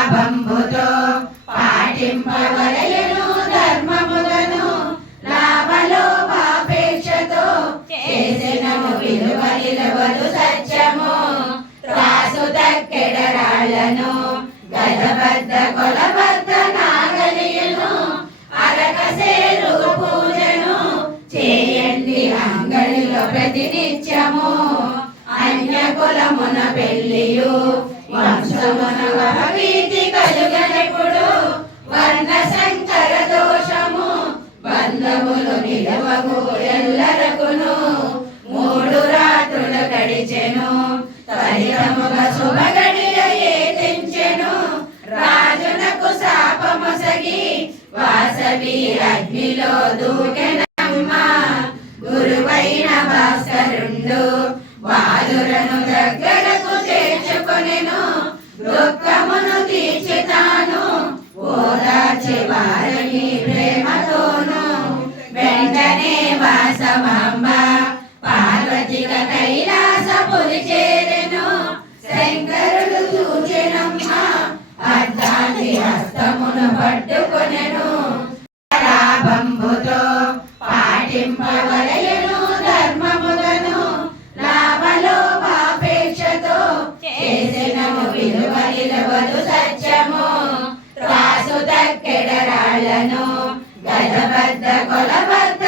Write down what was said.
లాభంబుతో పాటింపవలయను ధర్మములను లాభలోపాపేక్షతో చేసినము విలువ నిలవదు సత్యము త్రాసు తక్కెడరాళ్లను గజబద్ధ కొలబద్ధ నాగలియును అరకసేరు పూజను చేయండి అంగడిలో ప్రతినిత్యము అన్య కులమున పెళ్లియు వంశమున అపకీర్తి కలుగనెప్పుడు వర్ణ సంకర దోషము బంధములు నిలవగు ఎల్లరకును మూడు రాత్రులు గడిచెను త్వరితముగా శుభగడియ ఏతించెను రాజునకు శాపమొసగి వాసవి అగ్నిలో దూకెనమ్మ గురువైన భాస్కరుండు బాలురను దగ్గరకు చేర్చుకొనెను దుఃఖమును తీర్చితాను ఓదార్చి వారిని ప్రేమతోను వెంటనే వాసవాంబ పార్వతిక కైలాసపురి చేరెను శంకరుడు చూచెనమ్మ అర్ధాంగి హస్తమును పట్టుకొనెను లాభంబుతో పాటింపవలయను ధర్మములను లాభలోపాపేక్షతో చేసినము విలువ నిలవదు సత్యము త్రాసు తక్కెడరాళ్లను గజబద్ధ కొలబద్ధ